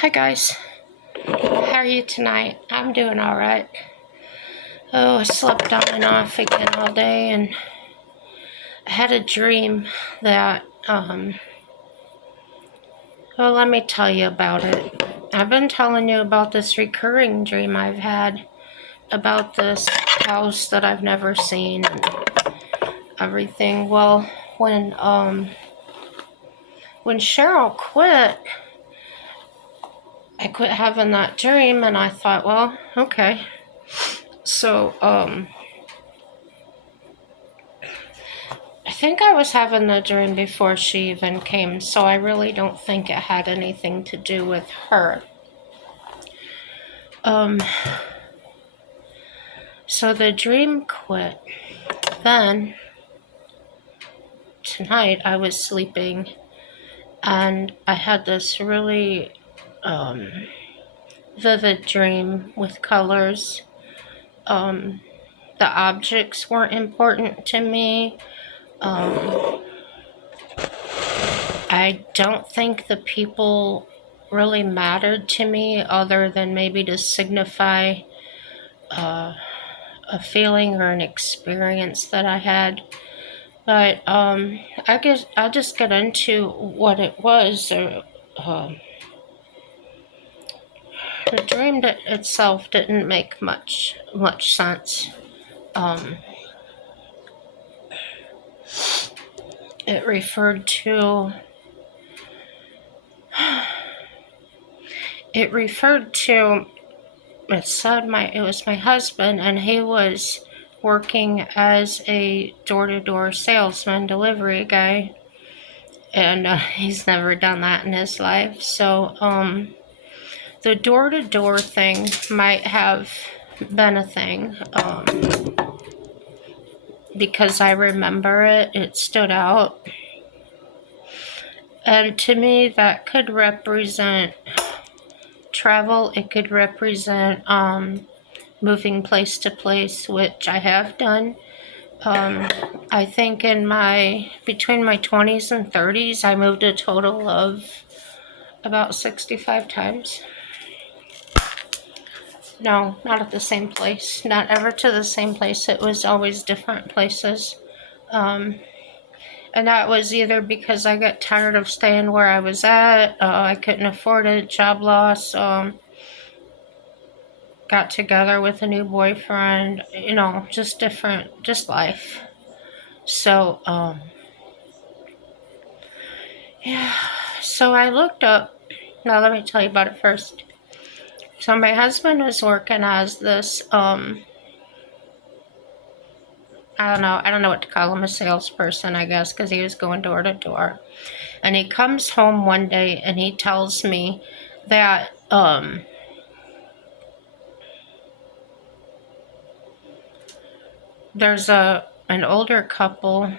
Hi guys, how are you tonight? I'm doing alright. Oh, I slept on and off again all day, and I had a dream that, well, let me tell you about it. I've been telling you about this recurring dream I've had about this house that I've never seen and everything. Well, when Cheryl quit, I quit having that dream, and I thought, well, okay. So, I think I was having the dream before she even came, so I really don't think it had anything to do with her. So the dream quit. Then, tonight I was sleeping, and I had this really vivid dream with colors. The objects weren't important to me. I don't think the people really mattered to me, other than maybe to signify a feeling or an experience that I had. But I guess I'll just get into what it was. The dream itself didn't make much sense. Um, it referred to it said it was my husband, and he was working as a door-to-door salesman, delivery guy, and he's never done that in his life. So the door-to-door thing might have been a thing, because I remember it stood out. And to me, that could represent travel. It could represent moving place to place, which I have done. I think between my 20s and 30s, I moved a total of about 65 times. No, not at the same place. Not ever to the same place. It was always different places. And that was either because I got tired of staying where I was at, I couldn't afford it, job loss, got together with a new boyfriend, just different, just life. So, yeah. So I looked up. Now let me tell you about it first. So my husband was working as this, I don't know what to call him, a salesperson, I guess, because he was going door to door. And he comes home one day and he tells me that, there's an older couple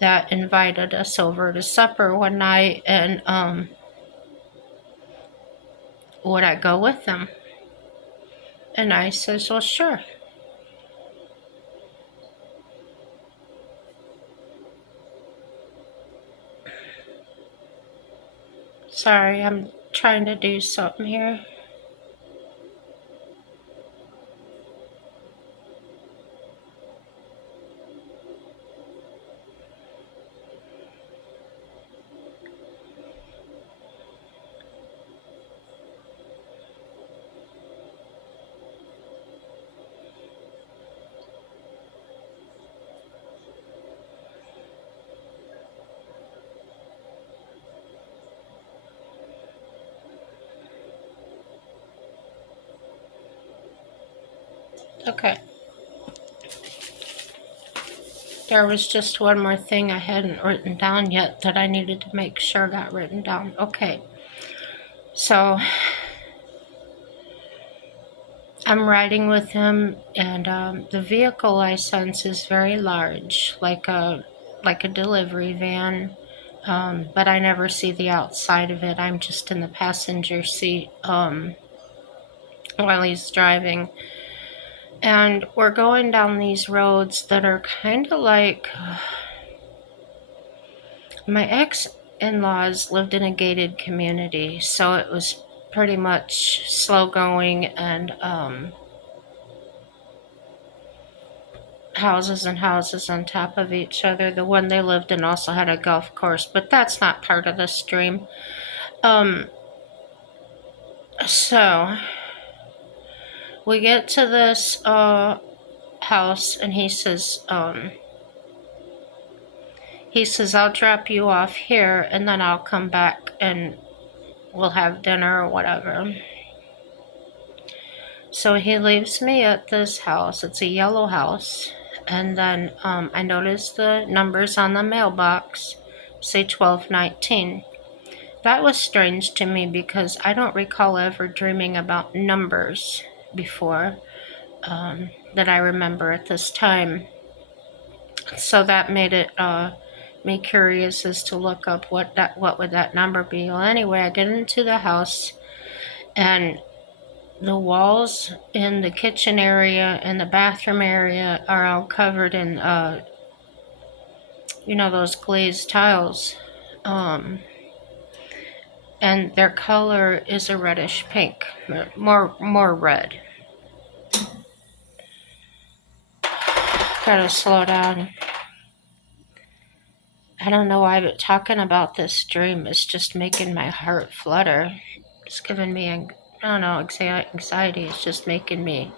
that invited us over to supper one night, and would I go with them? And I says, well, sure. Sorry, I'm trying to do something here. Okay. There was just one more thing I hadn't written down yet that I needed to make sure got written down. Okay. So I'm riding with him, and the vehicle I sense is very large, like a delivery van. But I never see the outside of it. I'm just in the passenger seat while he's driving. And we're going down these roads that are kind of like, my ex in-laws lived in a gated community, so it was pretty much slow going, and houses and houses on top of each other. The one they lived in also had a golf course, but that's not part of the stream. Um, so we get to this house, and he says, I'll drop you off here, and then I'll come back and we'll have dinner or whatever. So he leaves me at this house. It's a yellow house. And then I noticed the numbers on the mailbox say 1219. That was strange to me because I don't recall ever dreaming about numbers before that I remember at this time. So that made it me curious as to look up what would that number be. Well, anyway, I get into the house, and the walls in the kitchen area and the bathroom area are all covered in, those glazed tiles. And their color is a reddish pink, more red. Gotta slow down. I don't know why, but talking about this dream is just making my heart flutter. It's giving me, I don't know, anxiety. It's just making me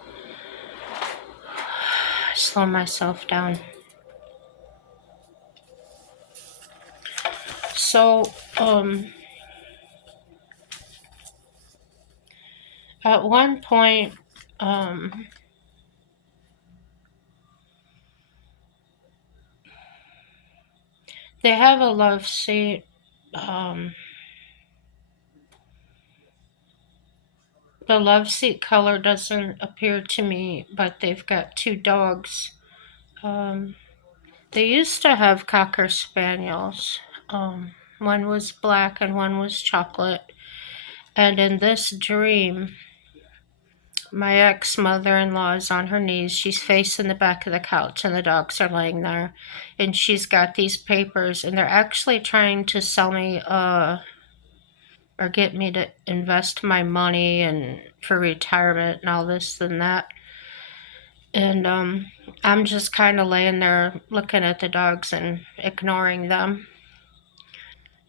slow myself down. So, at one point, they have a love seat. The love seat color doesn't appear to me, but they've got two dogs. They used to have Cocker Spaniels. One was black and one was chocolate. And in this dream, my ex-mother-in-law is on her knees. She's facing the back of the couch, and the dogs are laying there. And she's got these papers, and they're actually trying to sell me or get me to invest my money and for retirement and all this and that. And I'm just kind of laying there looking at the dogs and ignoring them.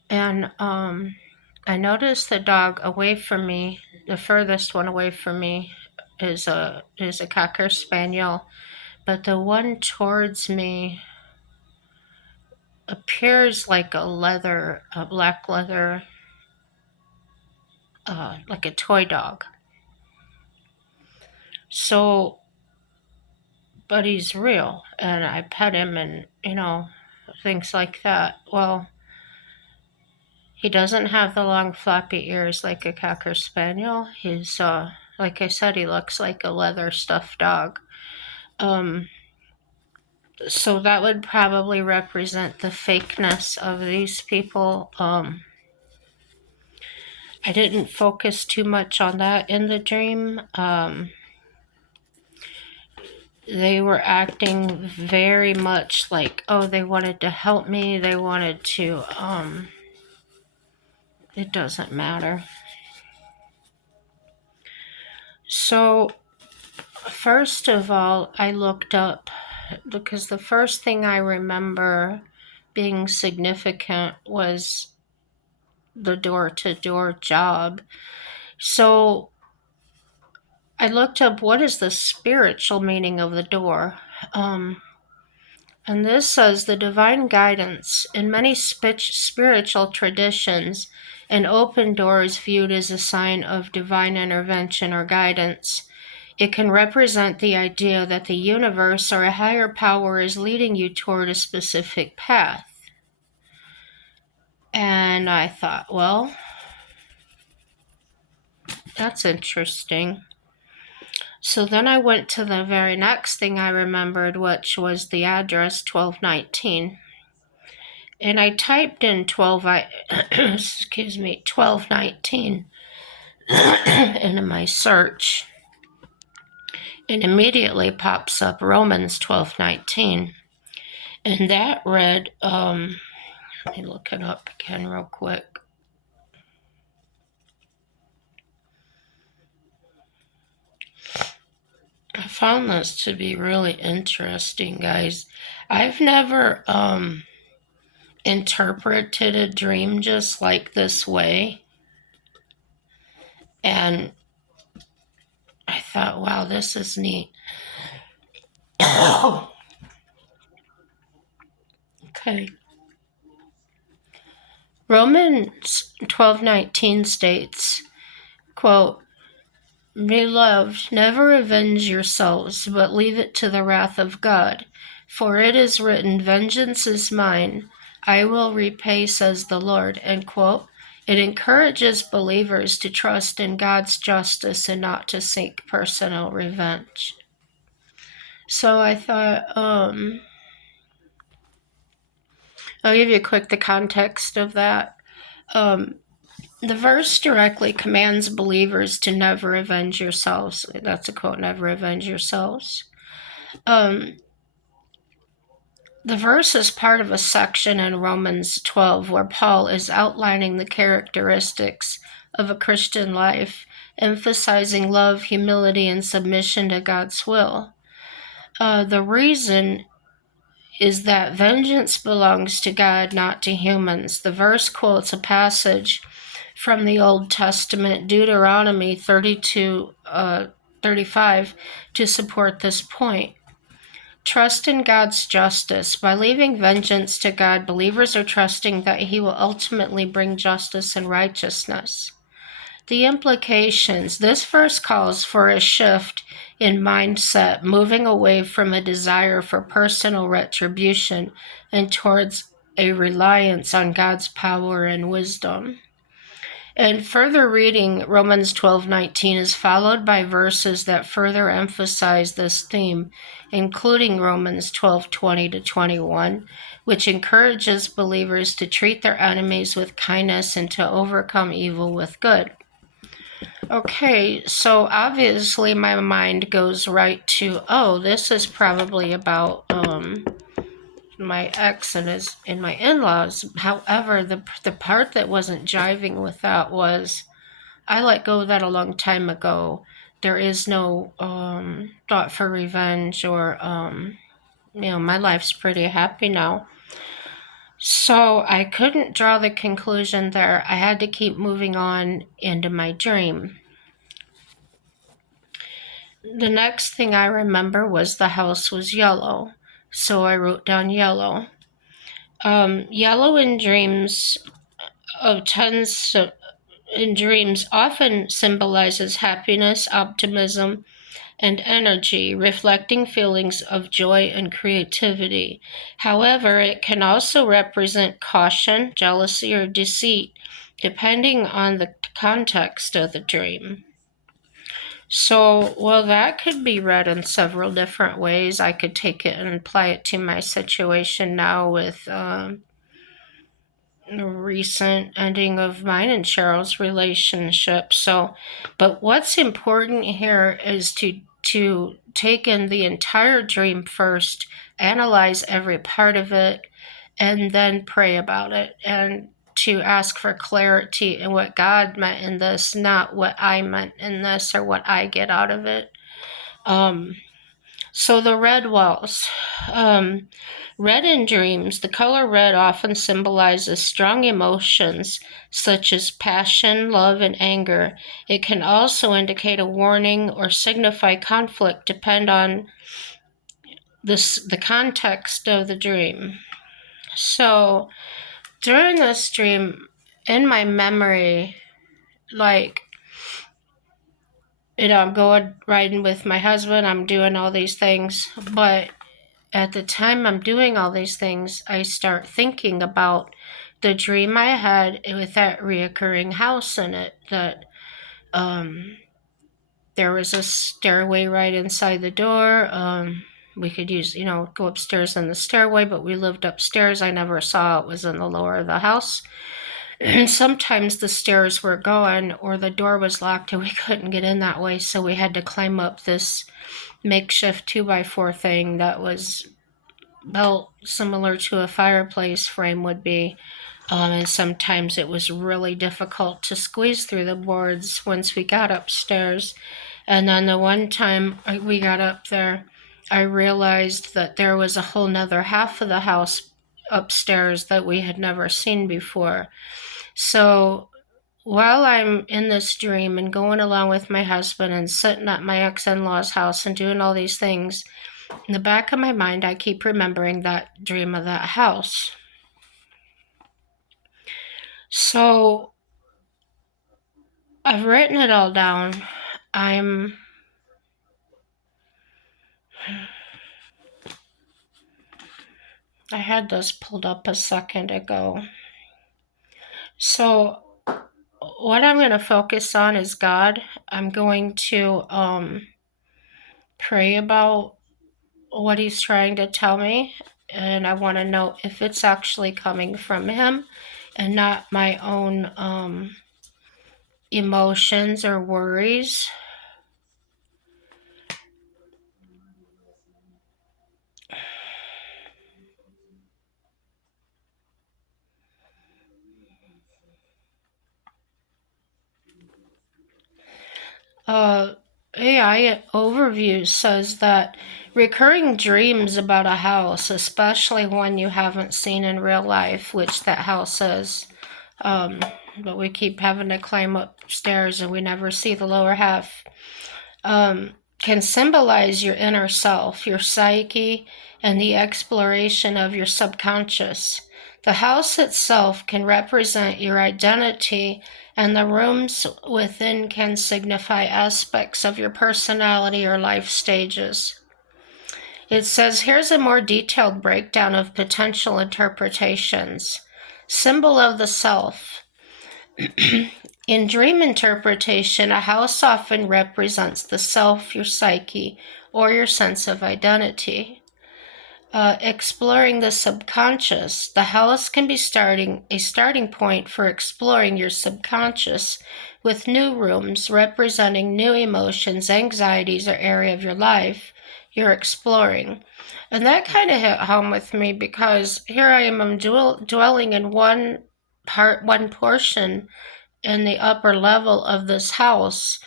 And I noticed the dog away from me, the furthest one away from me, is a Cocker Spaniel, but the one towards me appears like a black leather, like a toy dog. So, but he's real, and I pet him, and things like that. Well, he doesn't have the long floppy ears like a Cocker Spaniel. He's like I said, he looks like a leather stuffed dog. So that would probably represent the fakeness of these people. I didn't focus too much on that in the dream. They were acting very much like, oh, they wanted to help me. They wanted to, it doesn't matter. So, first of all, I looked up, because the first thing I remember being significant was the door-to-door job. So I looked up, what is the spiritual meaning of the door? And this says the divine guidance. In many spiritual traditions, an open door is viewed as a sign of divine intervention or guidance. It can represent the idea that the universe or a higher power is leading you toward a specific path. And I thought, well, that's interesting. So then I went to the very next thing I remembered, which was the address 1219. And I typed in 1219 into my search. And immediately pops up Romans 12:19. And that read, Let me look it up again real quick. I found this to be really interesting, guys. I've never interpreted a dream just like this way. And I thought, wow, this is neat. Okay. Romans 12:19 states, quote, "Beloved, never avenge yourselves, but leave it to the wrath of God. For it is written, Vengeance is mine, I will repay, says the Lord." End quote. It encourages believers to trust in God's justice and not to seek personal revenge. So I thought, I'll give you the context of that. The verse directly commands believers to never avenge yourselves. That's a quote, never avenge yourselves. The verse is part of a section in Romans 12 where Paul is outlining the characteristics of a Christian life, emphasizing love, humility, and submission to God's will. The reason is that vengeance belongs to God, not to humans. The verse quotes a passage from the Old Testament, Deuteronomy 32:35, to support this point. Trust in God's justice. By leaving vengeance to God, believers are trusting that He will ultimately bring justice and righteousness. The implications. This verse calls for a shift in mindset, moving away from a desire for personal retribution and towards a reliance on God's power and wisdom. And further reading Romans 12:19 is followed by verses that further emphasize this theme, including Romans 12:20-21, which encourages believers to treat their enemies with kindness and to overcome evil with good. Okay, so obviously my mind goes right to, oh, this is probably about my ex and my in-laws. However, the part that wasn't jiving with that was, I let go of that a long time ago. There is no thought for revenge or, my life's pretty happy now. So I couldn't draw the conclusion there. I had to keep moving on into my dream. The next thing I remember was the house was yellow. So I wrote down yellow. Yellow in dreams often symbolizes happiness, optimism, and energy, reflecting feelings of joy and creativity. However, it can also represent caution, jealousy, or deceit, depending on the context of the dream. So, well, that could be read in several different ways. I could take it and apply it to my situation now with the recent ending of mine and Cheryl's relationship. So, but what's important here is to take in the entire dream first, analyze every part of it, and then pray about it and to ask for clarity in what God meant in this, not what I meant in this or what I get out of it. So the red walls. Red in dreams, the color red often symbolizes strong emotions such as passion, love, and anger. It can also indicate a warning or signify conflict, depend on the context of the dream. So during this dream, in my memory, I'm going riding with my husband, I'm doing all these things, but at the time I'm doing all these things, I start thinking about the dream I had with that reoccurring house in it, that there was a stairway right inside the door. We could use, go upstairs in the stairway, but we lived upstairs. I never saw it was in the lower of the house. And sometimes the stairs were gone or the door was locked and we couldn't get in that way, so we had to climb up this makeshift 2x4 thing that was built similar to a fireplace frame would be. And sometimes it was really difficult to squeeze through the boards once we got upstairs. And then the one time we got up there, I realized that there was a whole nother half of the house upstairs that we had never seen before. So while I'm in this dream and going along with my husband and sitting at my ex-in-law's house and doing all these things, in the back of my mind, I keep remembering that dream of that house. So I've written it all down. I had this pulled up a second ago. So what I'm going to focus on is God. I'm going to pray about what he's trying to tell me, and I want to know if it's actually coming from him and not my own emotions or worries. AI overview says that recurring dreams about a house, especially one you haven't seen in real life, which that house is, but we keep having to climb upstairs and we never see the lower half, can symbolize your inner self, your psyche, and the exploration of your subconscious. The house itself can represent your identity, and the rooms within can signify aspects of your personality or life stages. It says, here's a more detailed breakdown of potential interpretations. Symbol of the self. In dream interpretation, a house often represents the self, your psyche, or your sense of identity. Exploring the subconscious. The house can be a starting point for exploring your subconscious, with new rooms representing new emotions, anxieties, or area of your life you're exploring. And that kind of hit home with me because here I am, I'm dwelling in one portion in the upper level of this house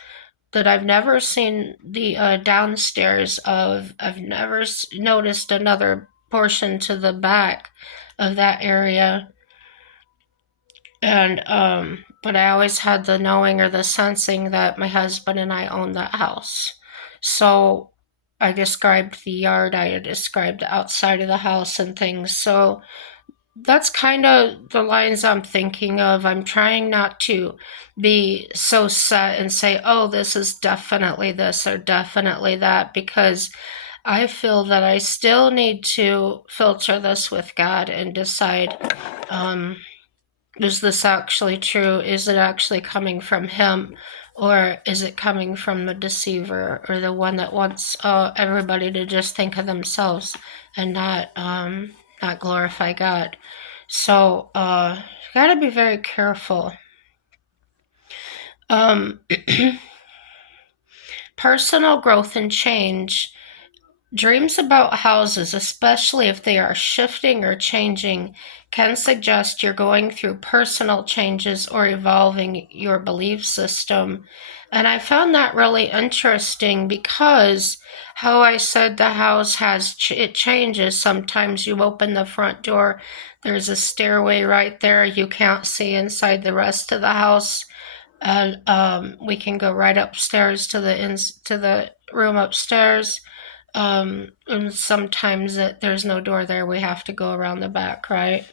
that I've never seen the downstairs of. I've never noticed another portion to the back of that area. And, but I always had the knowing or the sensing that my husband and I own that house. So I described the yard, I described the outside of the house and things. So that's kind of the lines I'm thinking of. I'm trying not to be so set and say, oh, this is definitely this or definitely that, because I feel that I still need to filter this with God and decide, is this actually true? Is it actually coming from him? Or is it coming from the deceiver or the one that wants everybody to just think of themselves and not glorify God? So, gotta be very careful. Personal growth and change. Dreams about houses, especially if they are shifting or changing, can suggest you're going through personal changes or evolving your belief system. And I found that really interesting because how I said the house it changes. Sometimes you open the front door, there's a stairway right there. You can't see inside the rest of the house. And we can go right upstairs to the room upstairs. And sometimes there's no door there. We have to go around the back, right?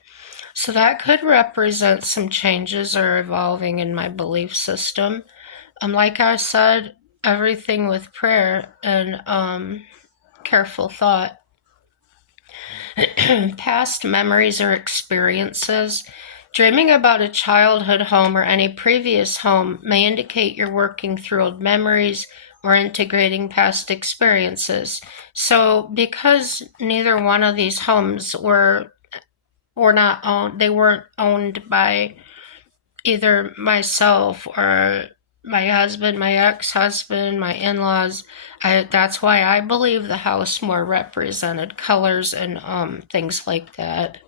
So that could represent some changes or evolving in my belief system. Like I said, everything with prayer and careful thought. Past memories or experiences. Dreaming about a childhood home or any previous home may indicate you're working through old memories or integrating past experiences. So, because neither one of these homes were not owned, they weren't owned by either myself or my husband, my ex-husband, my in-laws. That's why I believe the house more represented colors and things like that.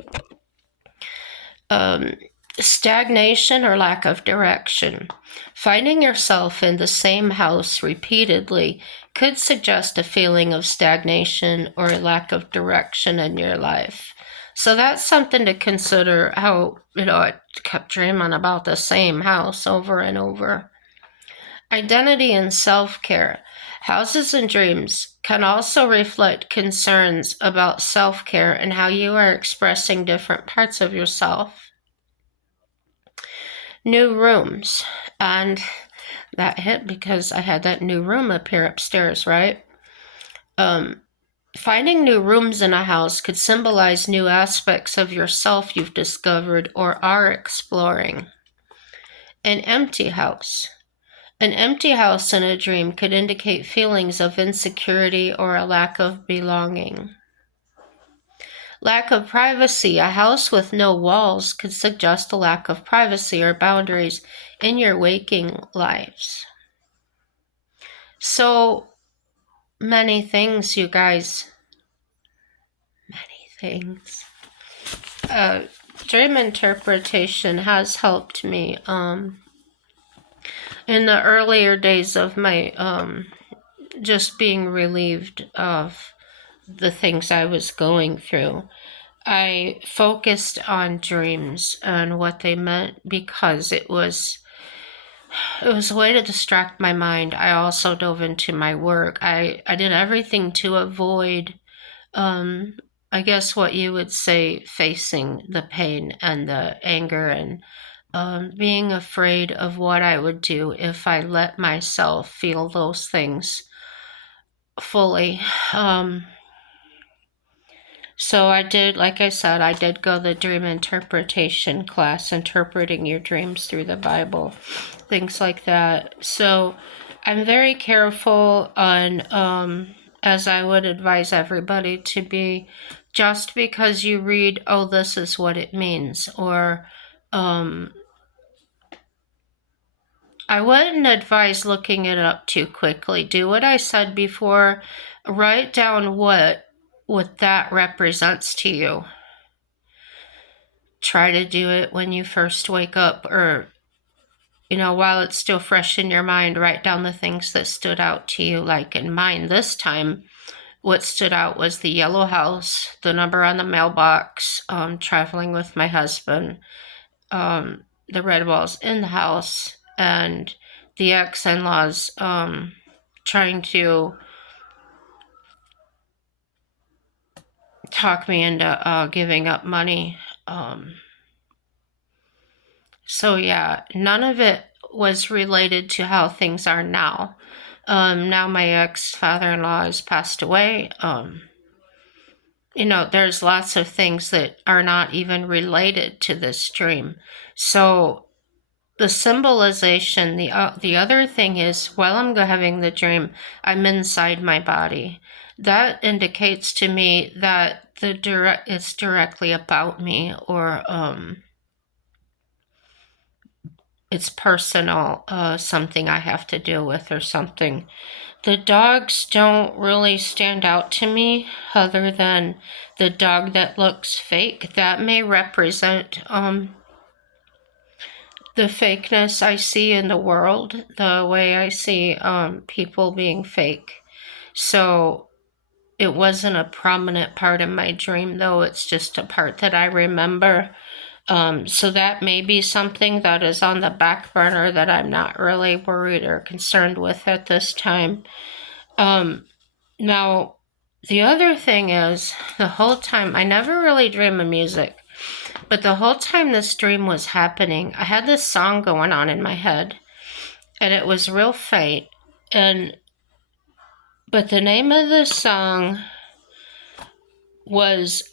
Um, Stagnation or lack of direction. Finding yourself in the same house repeatedly could suggest a feeling of stagnation or a lack of direction in your life. So that's something to consider, how, I kept dreaming about the same house over and over. Identity and self-care. Houses and dreams can also reflect concerns about self-care and how you are expressing different parts of yourself. New rooms. And that hit because I had that new room up here upstairs, right? Finding new rooms in a house could symbolize new aspects of yourself you've discovered or are exploring. An empty house. An empty house in a dream could indicate feelings of insecurity or a lack of belonging. Lack of privacy. A house with no walls could suggest a lack of privacy or boundaries in your waking lives. So many things, you guys. Many things. Dream interpretation has helped me in the earlier days of my just being relieved of the things I was going through. I focused on dreams and what they meant because it was a way to distract my mind. I also dove into my work. I did everything to avoid, um, I guess what you would say, facing the pain and the anger and being afraid of what I would do if I let myself feel those things fully. So I did, like I said, I did go the dream interpretation class, interpreting your dreams through the Bible, things like that. So I'm very careful on, as I would advise everybody to be, just because you read, oh, this is what it means, or I wouldn't advise looking it up too quickly. Do what I said before. Write down what that represents to you. Try to do it when you first wake up, or while it's still fresh in your mind. Write down the things that stood out to you. Like in mine this time, what stood out was the yellow house, the number on the mailbox, traveling with my husband, the red walls in the house, and the ex-in-laws trying to talk me into giving up money. So yeah, none of it was related to how things are now. Now my ex-father-in-law has passed away. There's lots of things that are not even related to this dream. So the symbolization, the other thing is, while I'm having the dream, I'm inside my body. That indicates to me that it's directly about me, or it's personal, something I have to deal with or something. The dogs don't really stand out to me, other than the dog that looks fake. That may represent the fakeness I see in the world, the way I see people being fake. So it wasn't a prominent part of my dream, though. It's just a part that I remember. So that may be something that is on the back burner that I'm not really worried or concerned with at this time. Now, the other thing is, the whole time, I never really dream of music, but the whole time this dream was happening, I had this song going on in my head, and it was real faint. But the name of the song was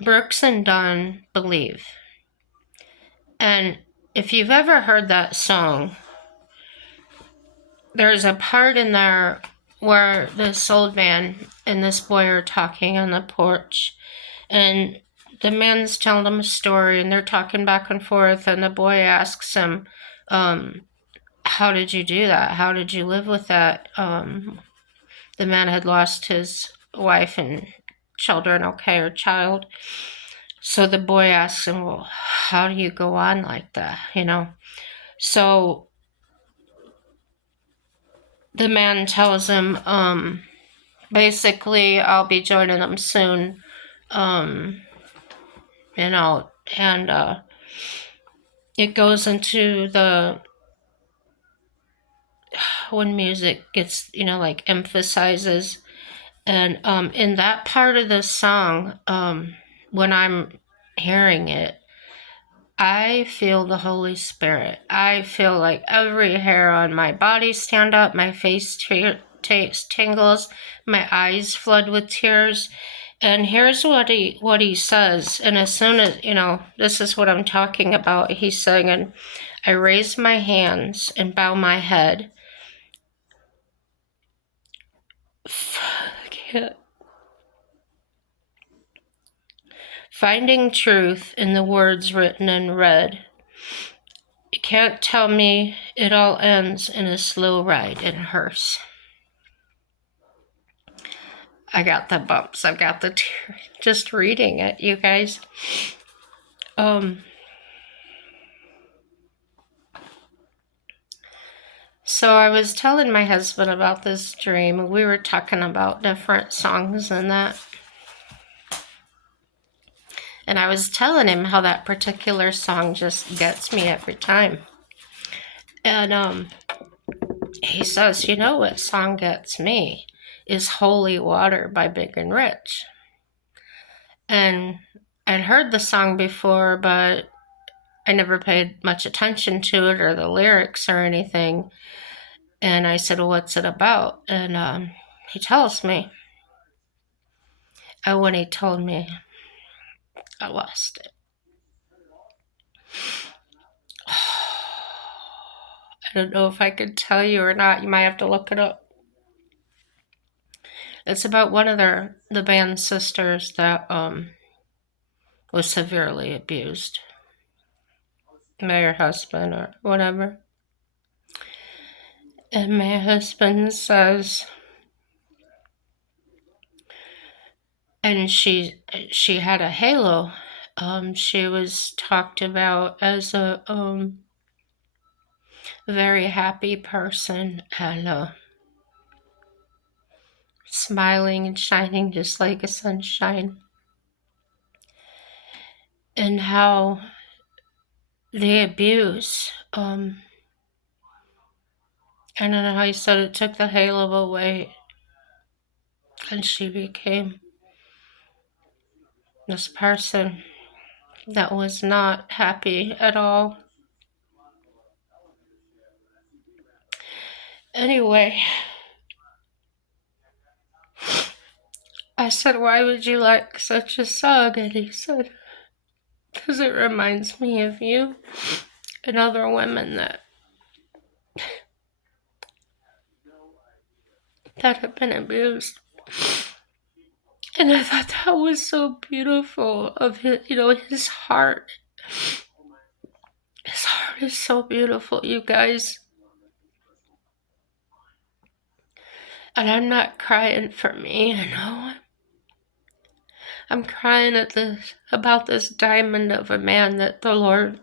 Brooks and Dunn Believe. And if you've ever heard that song, there's a part in there where this old man and this boy are talking on the porch, and the man's telling them a story, and they're talking back and forth, and the boy asks him, how did you do that? How did you live with that? The man had lost his wife and children, okay, or child. So the boy asks him, well, how do you go on like that, you know? So the man tells him, basically, I'll be joining them soon, you know, and it goes into the, when music gets, you know, like emphasizes, and in that part of the song, when I'm hearing it, I feel the Holy Spirit. I feel like every hair on my body stand up, my face tingles, my eyes flood with tears. And here's what he says. And as soon as, you know, this is what I'm talking about. He's saying, I raise my hands and bow my head. Finding truth in the words written in red. You can't tell me it all ends in a slow ride in a hearse. I got the bumps. I've got the tears just reading it, you guys. So I was telling my husband about this dream. We were talking about different songs and that. And I was telling him how that particular song just gets me every time. And he says, you know what song gets me is Holy Water by Big and Rich. And I'd heard the song before, but I never paid much attention to it or the lyrics or anything. And I said, well, what's it about? And he tells me. And when he told me, I lost it. I don't know if I could tell you or not. You might have to look it up. It's about one of the band's sisters that was severely abused by her husband or whatever. And my husband says, and she had a halo. She was talked about as a very happy person and smiling and shining just like a sunshine. And how the abuse, I don't know how you said it, took the halo away, and she became this person that was not happy at all. Anyway, I said, why would you like such a song? And he said, because it reminds me of you and other women that have been abused. And I thought that was so beautiful of his, you know, his heart. His heart is so beautiful, you guys. And I'm not crying for me, you know. I'm crying about this diamond of a man that the Lord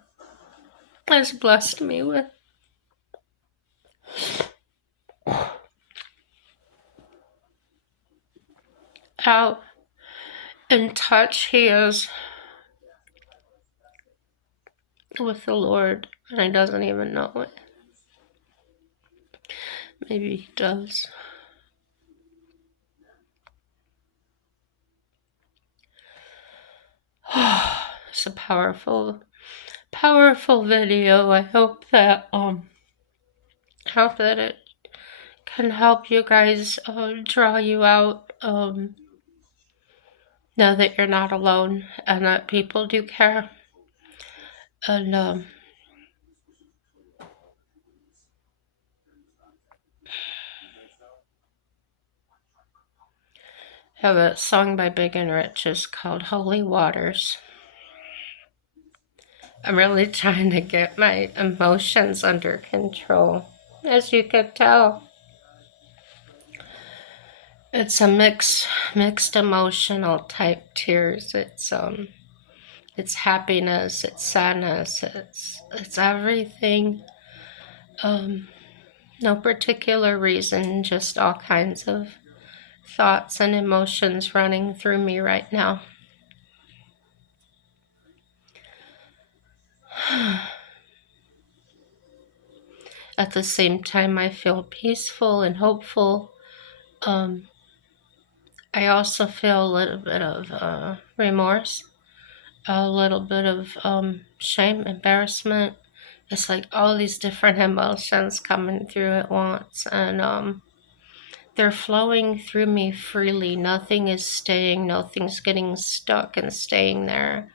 has blessed me with. How in touch he is with the Lord, and he doesn't even know it. Maybe he does. It's a powerful video. I hope that it can help you guys, draw you out, know that you're not alone and that people do care. And have a song by Big and Rich is called Holy Waters. I'm really trying to get my emotions under control. as you could tell. It's a mixed emotional type tears. It's happiness, it's sadness, it's everything. Um, no particular reason, just all kinds of thoughts and emotions running through me right now. At the same time, I feel peaceful and hopeful. Um, I also feel a little bit of remorse, a little bit of shame, embarrassment. It's like all these different emotions coming through at once, and they're flowing through me freely. Nothing is staying, nothing's getting stuck and staying there.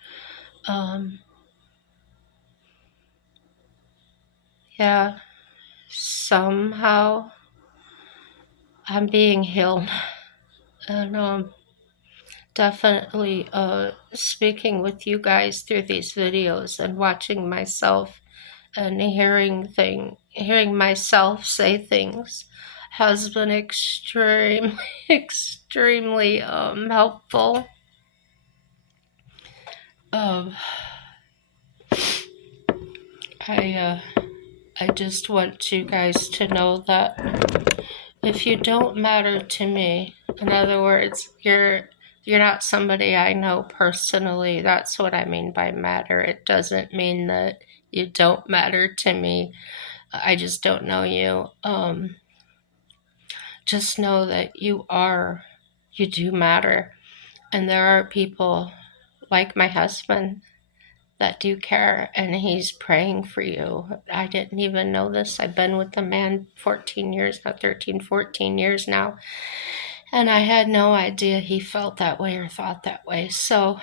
Um, yeah, somehow I'm being healed, and definitely speaking with you guys through these videos and watching myself and hearing myself say things has been extremely extremely helpful. um I I just want you guys to know that if you don't matter to me, in other words, you're not somebody I know personally. That's what I mean by matter. It doesn't mean that you don't matter to me. I just don't know you. Just know that you do matter. And there are people like my husband that do care, and he's praying for you. I didn't even know this. I've been with the man 14 years, not 13, 14 years now. And I had no idea he felt that way or thought that way. So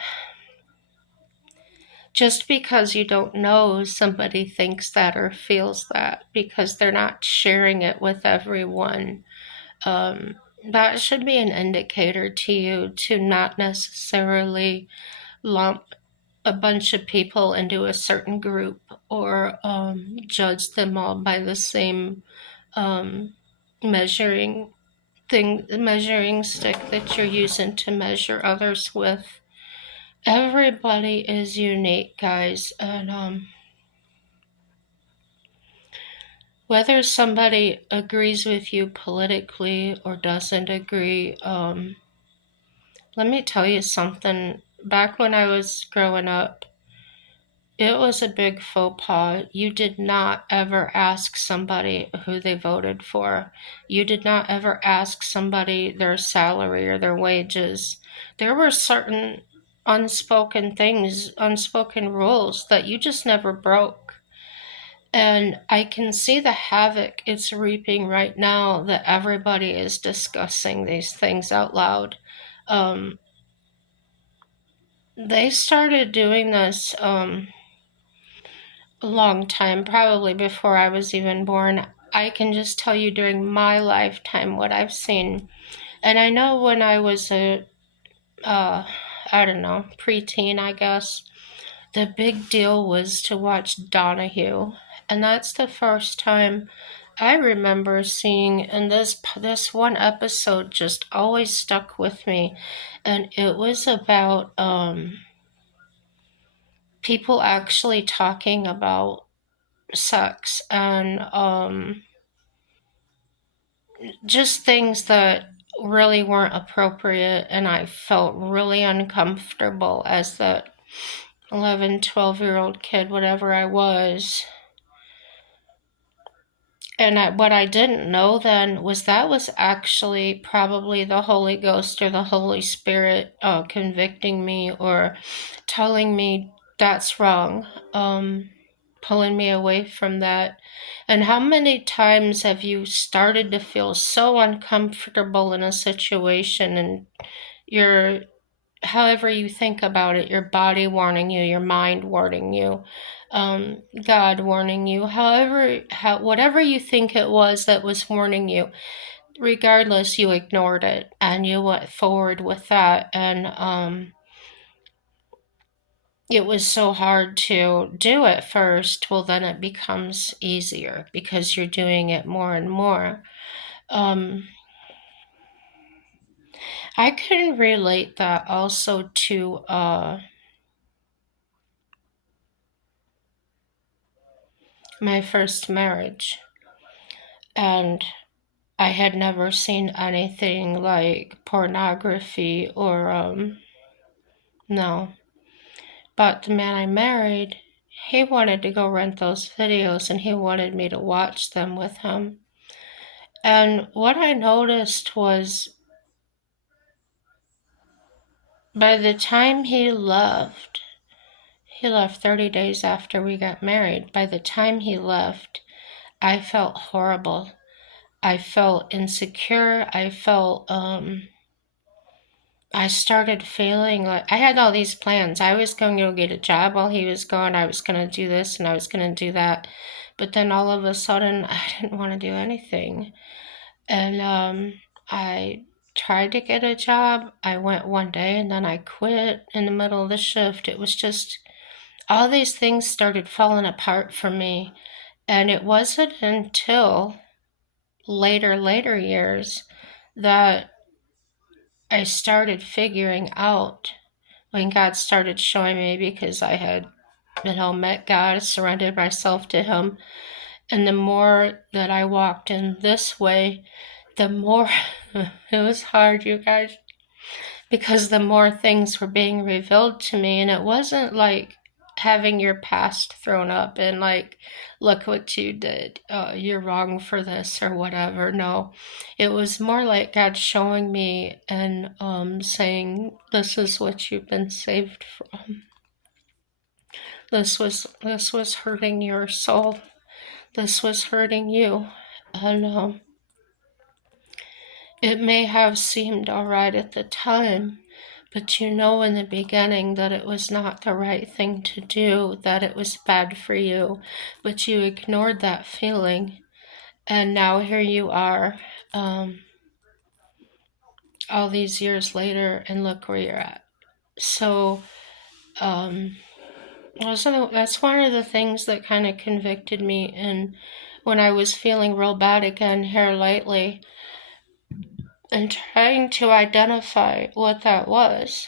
just because you don't know somebody thinks that or feels that because they're not sharing it with everyone, um, that should be an indicator to you to not necessarily lump a bunch of people into a certain group or judge them all by the same um, measuring measuring stick that you're using to measure others with. Everybody is unique, guys, and whether somebody agrees with you politically or doesn't agree, let me tell you something. Back when I was growing up, it was a big faux pas. You did not ever ask somebody who they voted for. You did not ever ask somebody their salary or their wages. There were certain unspoken things, unspoken rules that you just never broke. And I can see the havoc it's reaping right now that everybody is discussing these things out loud. Um, they started doing this a long time, probably before I was even born. I can just tell you during my lifetime what I've seen. And I know when I was uh, I don't know, preteen, I guess, the big deal was to watch Donahue. And that's the first time I remember seeing, and this one episode just always stuck with me. And it was about people actually talking about sex and just things that really weren't appropriate, and I felt really uncomfortable as that 11, 12-year old kid, whatever I was. And what I didn't know then was that was actually probably the Holy Ghost or the Holy Spirit convicting me or telling me that's wrong, pulling me away from that. And how many times have you started to feel so uncomfortable in a situation and you're however you think about it, your body warning you, your mind warning you, God warning you, whatever you think it was that was warning you, regardless, you ignored it and you went forward with that. And it was so hard to do at first, well, then it becomes easier because you're doing it more and more. I can relate that also to my first marriage. And I had never seen anything like pornography or, no. But the man I married, he wanted to go rent those videos and he wanted me to watch them with him. And what I noticed was by the time he left 30 days after we got married. By the time he left, I felt horrible. I felt insecure. I started feeling like I had all these plans. I was going to go get a job while he was gone. I was going to do this and I was going to do that. But then all of a sudden, I didn't want to do anything. And I tried to get a job. I went one day and then I quit in the middle of the shift. It was just all these things started falling apart for me. And it wasn't until later years that I started figuring out when God started showing me because I had, met God, surrendered myself to Him. And the more that I walked in this way, the more it was hard, you guys, because the more things were being revealed to me. And it wasn't like having your past thrown up and like, look what you did, you're wrong for this or whatever. No, it was more like God showing me and saying, this is what you've been saved from. This was hurting your soul. This was hurting you. And it may have seemed all right at the time, but you know in the beginning that it was not the right thing to do, that it was bad for you, but you ignored that feeling. And now here you are, all these years later, and look where you're at. So, that's one of the things that kind of convicted me. And when I was feeling real bad again here lately, and trying to identify what that was,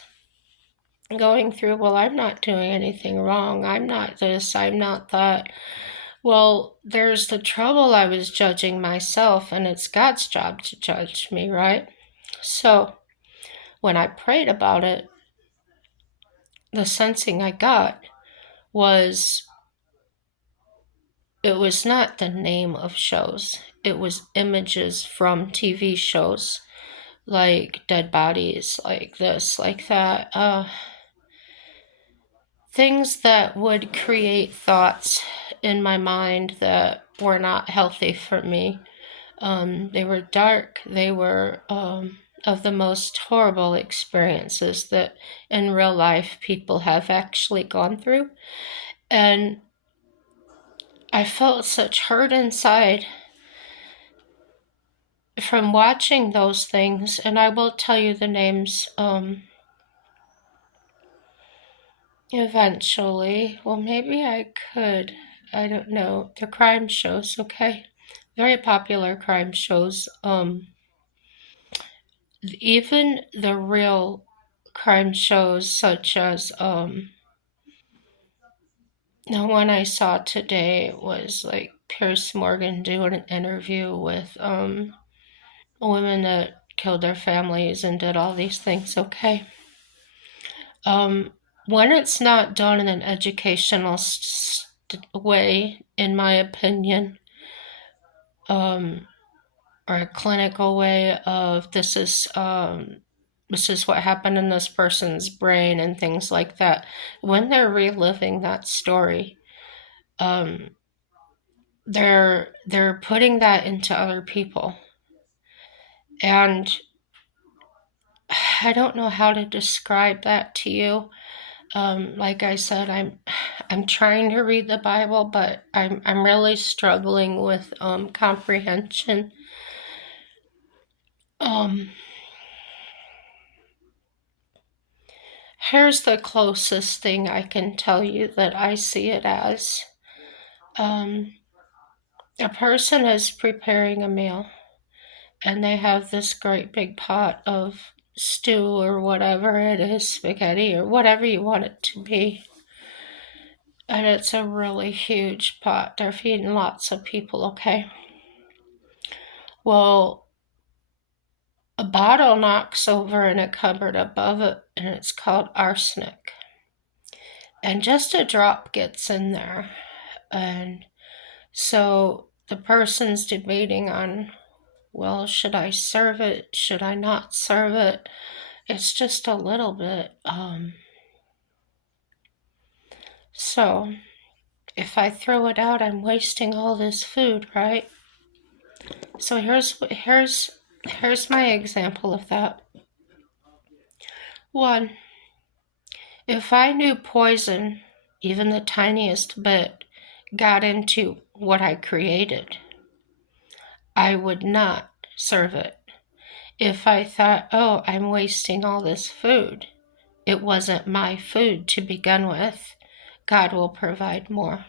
going through, well, I'm not doing anything wrong. I'm not this, I'm not that. Well, there's the trouble. I was judging myself, and it's God's job to judge me, right? So when I prayed about it, the sensing I got was it was not the name of shows, it was images from TV shows like dead bodies, like this, like that. Things that would create thoughts in my mind that were not healthy for me. They were dark. They were of the most horrible experiences that in real life people have actually gone through. And I felt such hurt inside from watching those things. And I will tell you the names eventually. Well, maybe I could. I don't know. The crime shows, okay? Very popular crime shows. Even the real crime shows, such as the one I saw today was like Pierce Morgan doing an interview with women that killed their families and did all these things. Okay, when it's not done in an educational way, in my opinion, or a clinical way of this is what happened in this person's brain and things like that. When they're reliving that story, um, they're putting that into other people, and I don't know how to describe that to you. Like I said, I'm trying to read the Bible, but I'm really struggling with comprehension. Um, Here's the closest thing I can tell you that I see it as. A person is preparing a meal, and they have this great big pot of stew or whatever it is, spaghetti or whatever you want it to be. And it's a really huge pot. They're feeding lots of people, okay? Well, a bottle knocks over in a cupboard above it, and it's called arsenic. And just a drop gets in there. And so the person's debating on, well, should I serve it? Should I not serve it? It's just a little bit. So if I throw it out, I'm wasting all this food, right? So here's my example of that. One, if I knew poison, even the tiniest bit, got into what I created, I would not serve it. If I thought, oh, I'm wasting all this food, it wasn't my food to begin with, God will provide more.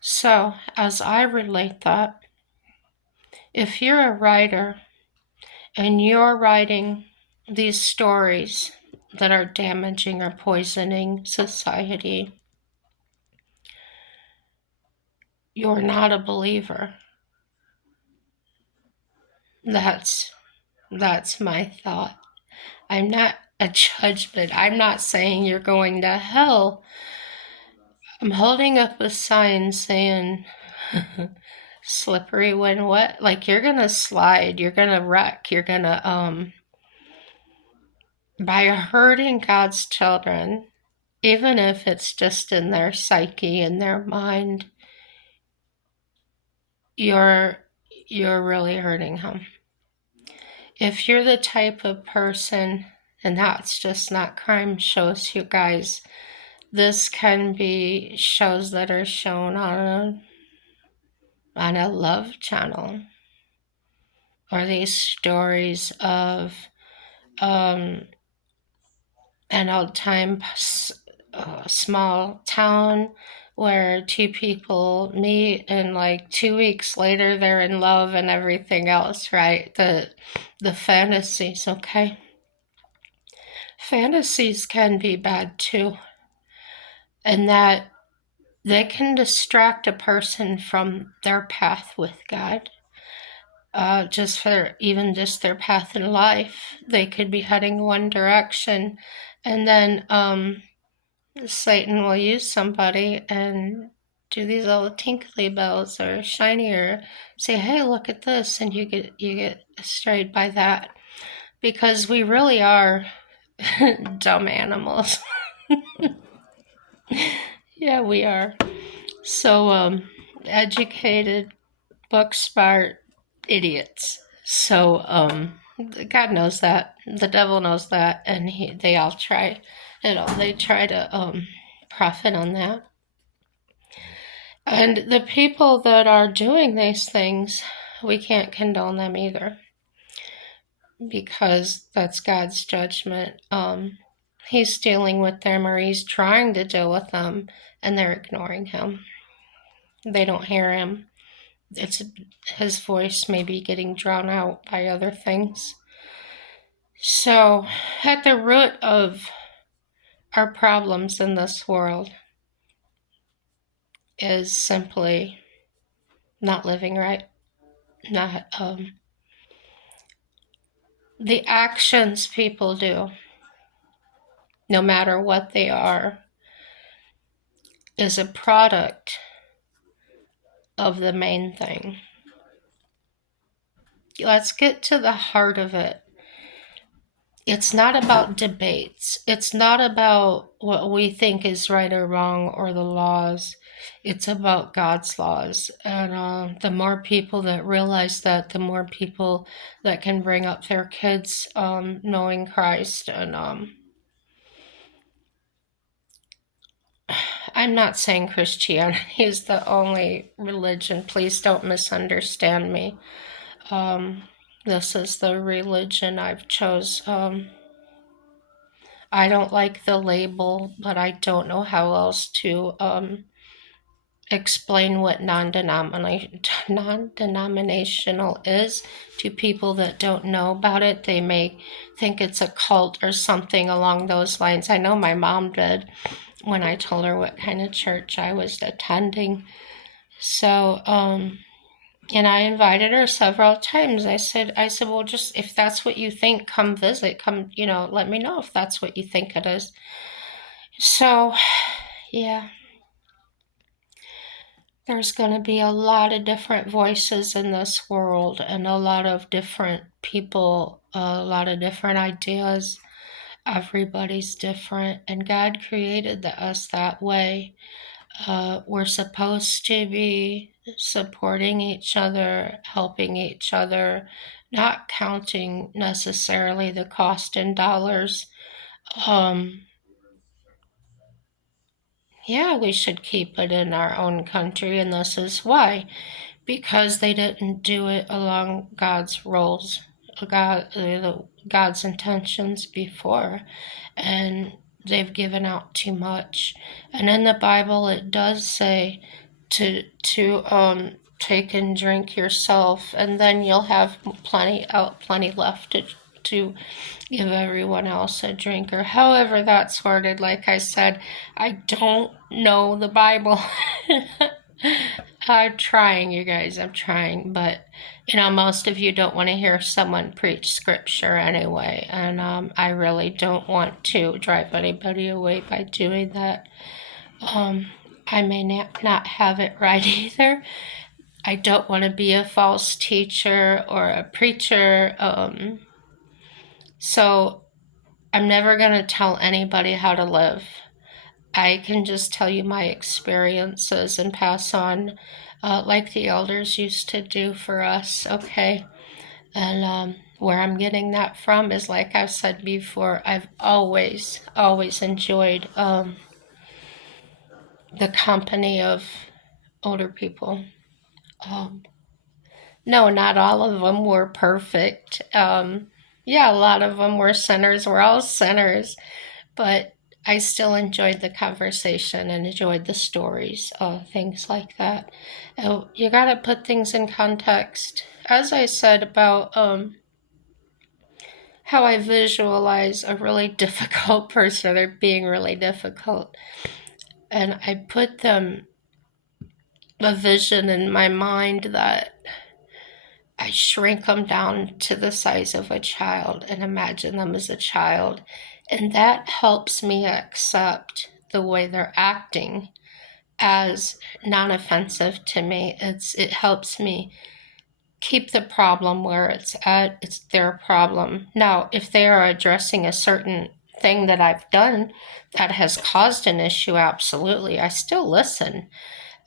So, as I relate that, if you're a writer and you're writing these stories that are damaging or poisoning society, you're not a believer. That's my thought. I'm not a judgment. I'm not saying you're going to hell. I'm holding up a sign saying slippery when wet. Like you're gonna slide, you're gonna wreck, you're gonna by hurting God's children, even if it's just in their psyche, in their mind, you're really hurting him. If you're the type of person, and that's just not crime shows, you guys, this can be shows that are shown on a love channel, or these stories of an old-time small town where two people meet and like 2 weeks later they're in love and everything else, right? The fantasies, okay? Fantasies can be bad too, and that they can distract a person from their path with God. Just their path in life, they could be heading one direction, and then Satan will use somebody and do these little tinkly bells or shinier, say, "Hey, look at this," and you get strayed by that, because we really are dumb animals. Yeah, we are. So educated, book smart idiots. So God knows that, the devil knows that, and they all try, they try to profit on that. And the people that are doing these things, we can't condone them either, because that's God's judgment. He's dealing with them, or he's trying to deal with them, and they're ignoring him. They don't hear him. His voice may be getting drowned out by other things. So, at the root of our problems in this world is simply not living right. Not the actions people do, no matter what they are, is a product of the main thing. Let's get to the heart of it. It's not about debates. It's not about what we think is right or wrong or the laws. It's about God's laws. And the more people that realize that, the more people that can bring up their kids knowing Christ. And I'm not saying Christianity is the only religion. Please don't misunderstand me. This is the religion I've chose. I don't like the label, but I don't know how else to explain what non-denominational is to people that don't know about it. They may think it's a cult or something along those lines. I know my mom did when I told her what kind of church I was attending. So, and I invited her several times. I said, well, just if that's what you think, come visit. Come, let me know if that's what you think it is. So, yeah, there's going to be a lot of different voices in this world and a lot of different people, a lot of different ideas. Everybody's different, and God created us that way. We're supposed to be supporting each other, helping each other, not counting necessarily the cost in dollars. Yeah, we should keep it in our own country, and this is why. Because they didn't do it along God's rules, God's intentions before, and they've given out too much. And in the Bible, it does say to take and drink yourself, and then you'll have plenty left to give everyone else a drink, or however that's worded. Like I said, I don't know the Bible. I'm trying, you guys. I'm trying, but most of you don't want to hear someone preach scripture anyway, and I really don't want to drive anybody away by doing that. I may not have it right either. I don't want to be a false teacher or a preacher. So I'm never going to tell anybody how to live. I can just tell you my experiences and pass on, like the elders used to do for us, okay? And where I'm getting that from is, like I've said before, I've always enjoyed the company of older people. Um, no, not all of them were perfect. Yeah, a lot of them were sinners. We're all sinners. But I still enjoyed the conversation and enjoyed the stories, things like that. You got to put things in context. As I said about how I visualize a really difficult person, they're being really difficult, and I put them a vision in my mind that I shrink them down to the size of a child and imagine them as a child. And that helps me accept the way they're acting as non-offensive to me. It helps me keep the problem where it's at. It's their problem. Now, if they are addressing a certain thing that I've done that has caused an issue, absolutely, I still listen.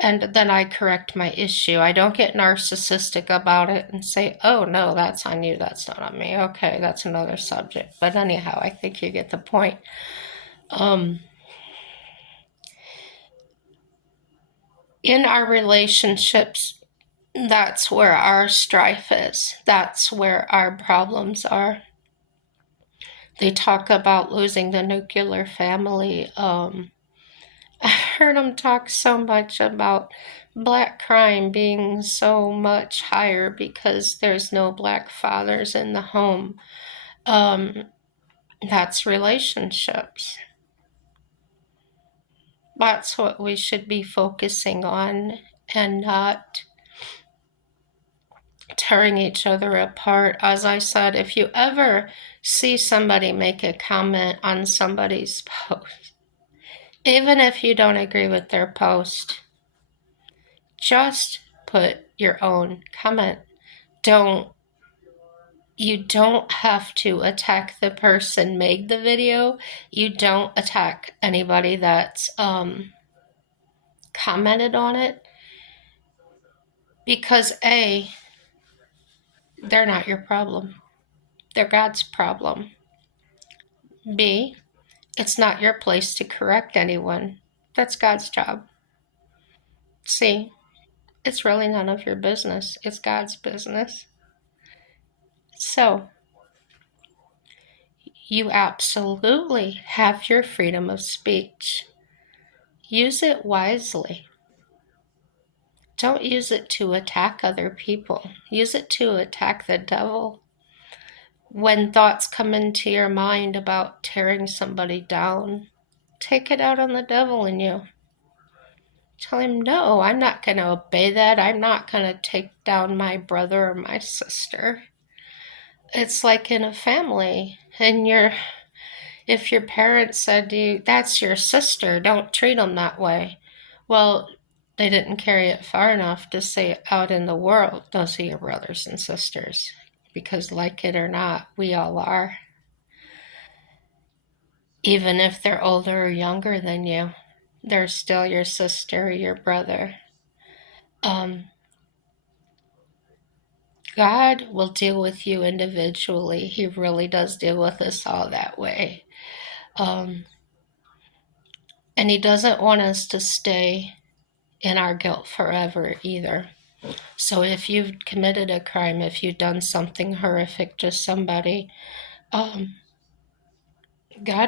And then I correct my issue. I don't get narcissistic about it and say, oh, no, that's on you. That's not on me. Okay, that's another subject. But anyhow, I think you get the point. In our relationships, that's where our strife is. That's where our problems are. They talk about losing the nuclear family. I heard them talk so much about black crime being so much higher because there's no black fathers in the home. That's relationships. That's what we should be focusing on, and not tearing each other apart. As I said, if you ever see somebody make a comment on somebody's post, even if you don't agree with their post, just put your own comment. You don't have to attack the person made the video. You don't attack anybody that's commented on it, because A, they're not your problem. They're God's problem. B, it's not your place to correct anyone. That's God's job. C, it's really none of your business. It's God's business. So, you absolutely have your freedom of speech. Use it wisely. Don't use it to attack other people. Use it to attack the devil. When thoughts come into your mind about tearing somebody down, take it out on the devil in you. Tell him, no, I'm not going to obey that. I'm not going to take down my brother or my sister. It's like in a family, and if your parents said to you, that's your sister, don't treat them that way. Well, they didn't carry it far enough to say out in the world, those are your brothers and sisters. Because like it or not, we all are. Even if they're older or younger than you, they're still your sister or your brother. God will deal with you individually. He really does deal with us all that way. And He doesn't want us to stay in our guilt forever either. So if you've committed a crime, if you've done something horrific to somebody, God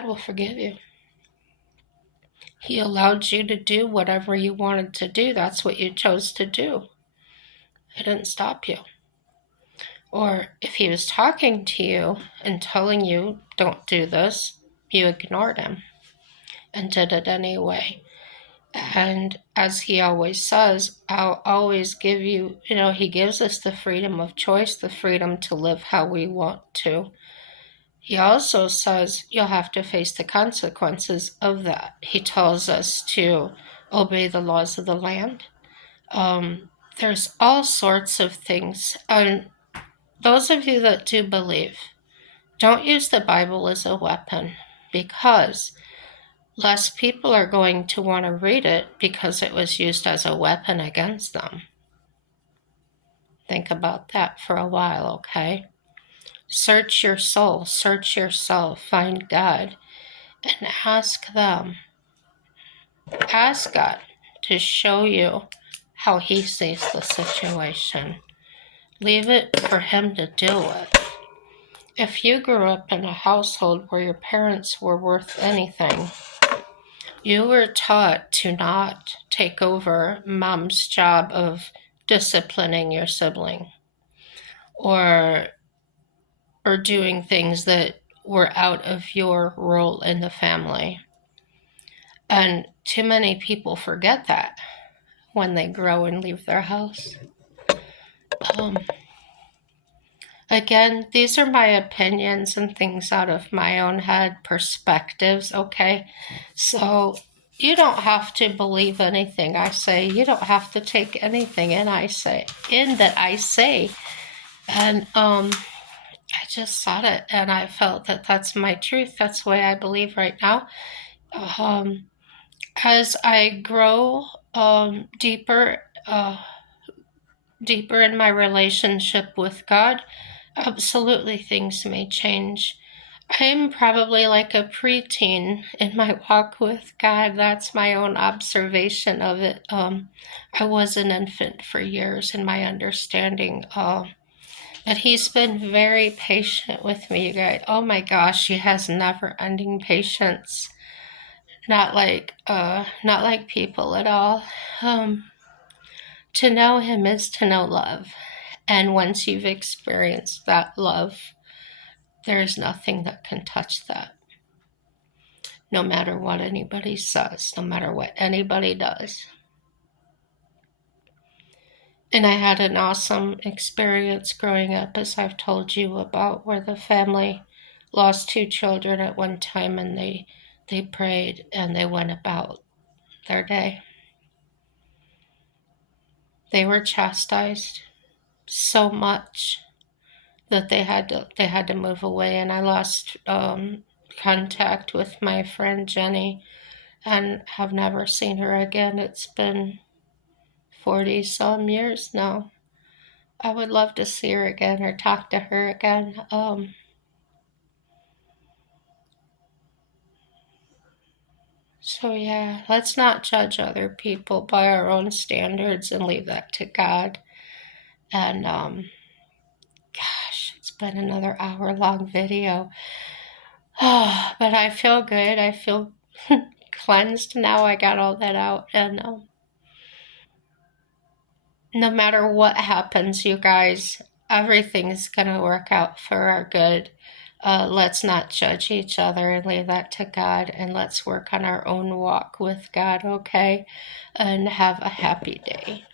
will forgive you. He allowed you to do whatever you wanted to do. That's what you chose to do. He didn't stop you. Or if He was talking to you and telling you, don't do this, you ignored Him and did it anyway. And as He always says, I'll always give you, He gives us the freedom of choice, the freedom to live how we want to. He also says you'll have to face the consequences of that. He tells us to obey the laws of the land. There's all sorts of things. And those of you that do believe, don't use the Bible as a weapon, because less people are going to want to read it because it was used as a weapon against them. Think about that for a while, okay? Search your soul, search yourself, find God, and ask them. Ask God to show you how He sees the situation. Leave it for Him to deal with. If you grew up in a household where your parents were worth anything, you were taught to not take over mom's job of disciplining your sibling or doing things that were out of your role in the family. And too many people forget that when they grow and leave their house. Again, these are my opinions and things out of my own head, perspectives, okay? So you don't have to believe anything I say. You don't have to take anything in that I say. And I just said it, and I felt that that's my truth. That's the way I believe right now. As I grow deeper in my relationship with God, absolutely things may change. I'm probably like a preteen in my walk with God. That's my own observation of it. I was an infant for years in my understanding. And He's been very patient with me, you guys. Oh my gosh, He has never-ending patience. Not like people at all. To know Him is to know love. And once you've experienced that love, there's nothing that can touch that. No matter what anybody says, no matter what anybody does. And I had an awesome experience growing up, as I've told you about, where the family lost 2 children at one time, and they prayed and they went about their day. They were chastised so much that they had to move away, and I lost contact with my friend Jenny and have never seen her again. It's been 40 some years now. I would love to see her again or talk to her again. So yeah, let's not judge other people by our own standards and leave that to God. And gosh, it's been another hour-long video. But I feel good. I feel cleansed now. I got all that out. And no matter what happens, you guys, everything's going to work out for our good. Let's not judge each other and leave that to God. And let's work on our own walk with God, okay? And have a happy day.